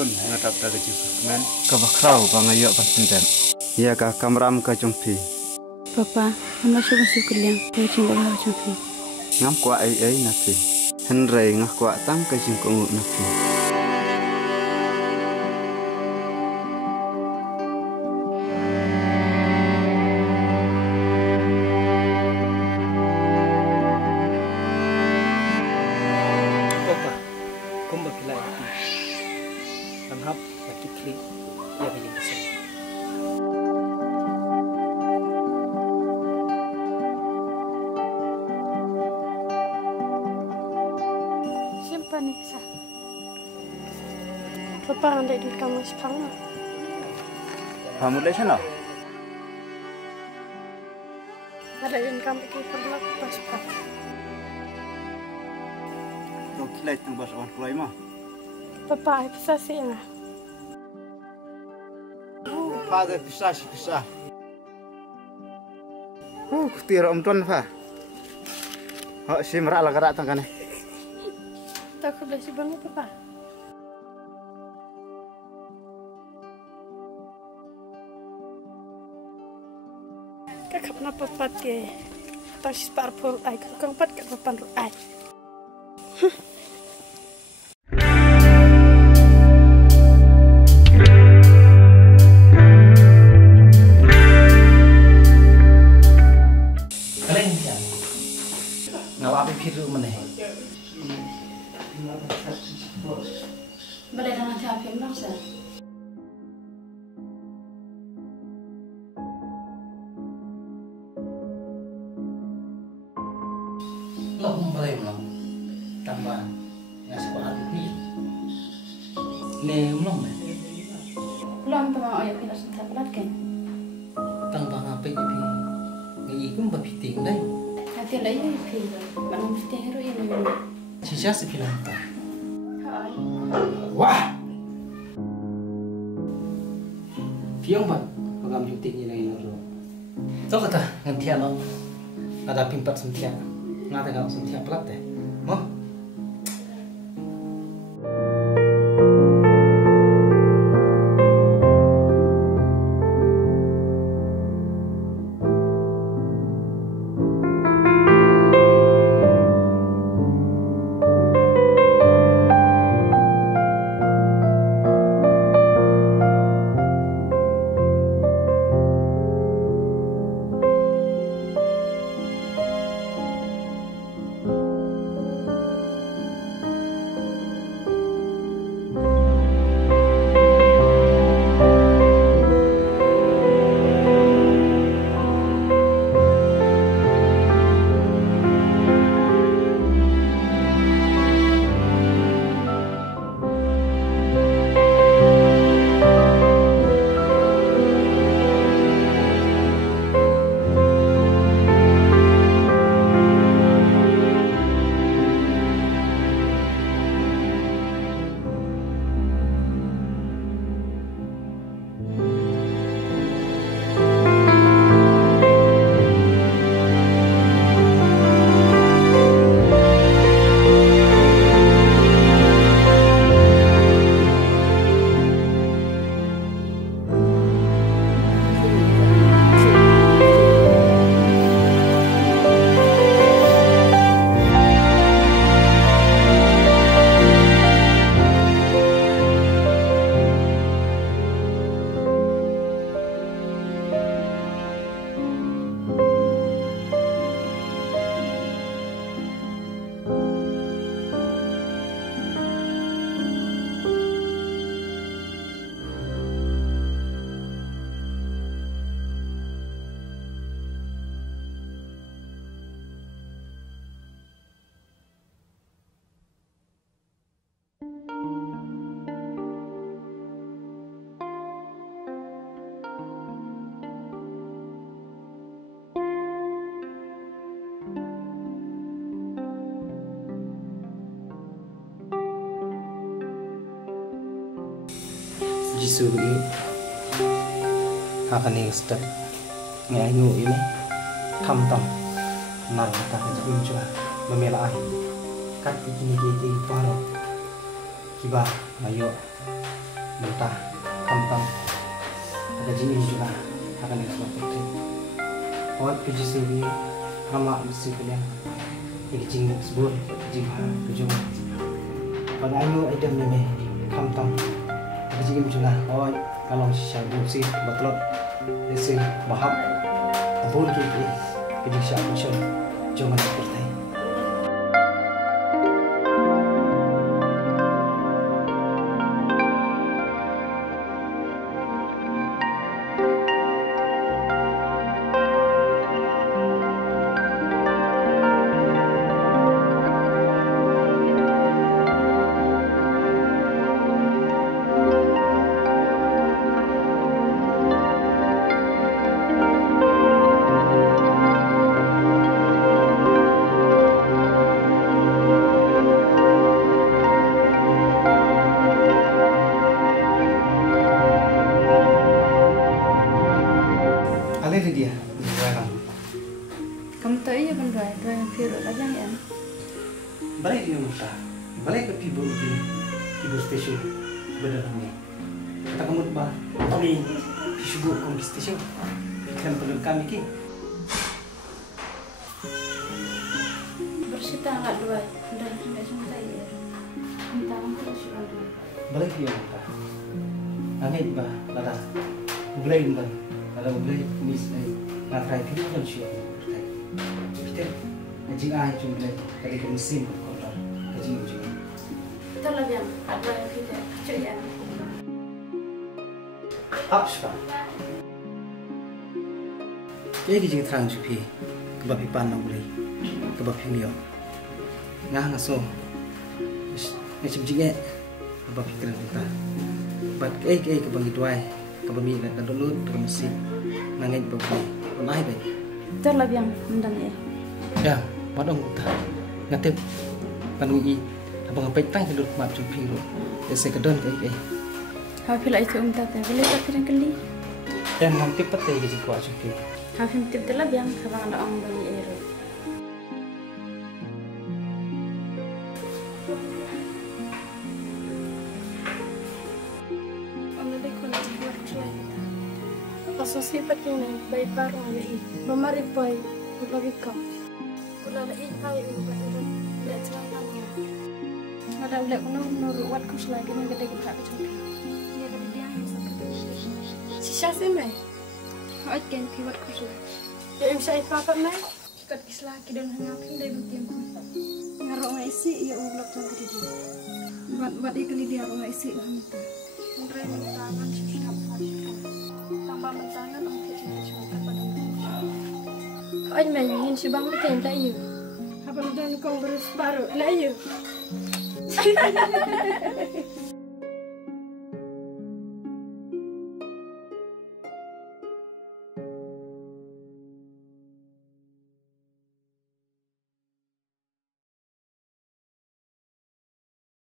kun ngadap dari men ka bakrau ka ngayo ka senten ya ka kamram ka jumpi papa hamba suba sukuliang ko chingo ha jumpi ngam kwa ai na pi henrei ngah kwa tang ka jingko na pi papa kumba kilai ti anhap makitli ya biling sen simpan sa papa andai di kamar sepang kamu dai sana ada yang kamu ki perlu pas pak to kilai tang bas on klai ma papa ai bisa sih na pada pisah kutir tuan fa ho simra la garak tang kane takut besi banget papa kakak napa pat ke tas parpol ai kang pat ke papan ru ai kalian siapa ngawa api piru meneh boleh dengan siapa yang maksa lo mulai belum tambah ngasih kau hati ni le belum belum teman ayah kita sudah pelat kan tambah apa jadi ni ikut berpiting deh nanti lagi pi mana mesti hero ini sisa sekilan tak hai wah piang ban pagam jutik ni lagi noro so kata ngantian lo ada pimpat sentiak ngata kau sentiak pelat deh mau Jisu ini akan nih start ngayu ini kamtam nang kita sebelum juga memelah kat ini kita baru kiba ayo mentah, kampang, ada jenis juga akan dilakukan. Awat kerja sendiri, ramah mesti kalian. Ini jing sebut, jing tujuh. Pada ayu ada meme, kampang, ada jing juga. Awat kalau siapa sih betul, isi bahap, abun kiki, kerja siapa macam, jangan seperti. Alih dia, barang. Kamu tahu ya kan dua yang viral aja ya. Balik dia muka, balik ke ibu stasiun berdarahnya. Kata kamu bah, kami ibu kami stasiun, kan perlu kami ki. Bersita nggak dua, udah nggak cinta ya. Minta aku sudah. Balik dia muka, angin bah, lada, belain bah. Kalau beli mis ngatrai itu kan siapa bertai. Kita ngajing cuma beli dari mesin kotor ngajing juga. Itulah yang ada yang kita percaya. Apa? Kayak gini terang supi kebapi panau beli kebapi mio. Ngah ngaso. Macam jige kebapi keren kita. Bat kayak kebangi tuai kebapi dan dulu dengan mesin. Nangin bapak, naik baik. Itulah yang mendang ya. Ya, padang kita ngatip panui abang ngapain tang hidup macam piru. Saya kedon kayak. Hafi lah itu teh, boleh tak kira kali. Dan nanti pete gitu kuat cuci. Hafi tip telah yang abang ada orang dari air. Sosipat kini bayi parang ada i, memari boy, berlagi kau. Kula ada i ay ubat lihat celana nya. Ada lihat menurut wat kus lagi nih gede gede aku cakap. Dia ada dia yang seperti si siapa ni? Awak kan piwat kus lagi. Ya bisa itu apa ni? Kat kis lagi dan ngapin dari butiang ku. Ngarok ngisi ia ulap sampai di dia. Buat ikli dia ngarok ngisi hamita. Mungkin tangan susah fasih. Tambah mentangan untuk cinta pada manusia. Ay mainin si bang bikin layu. Apa udah kau berus baru layu.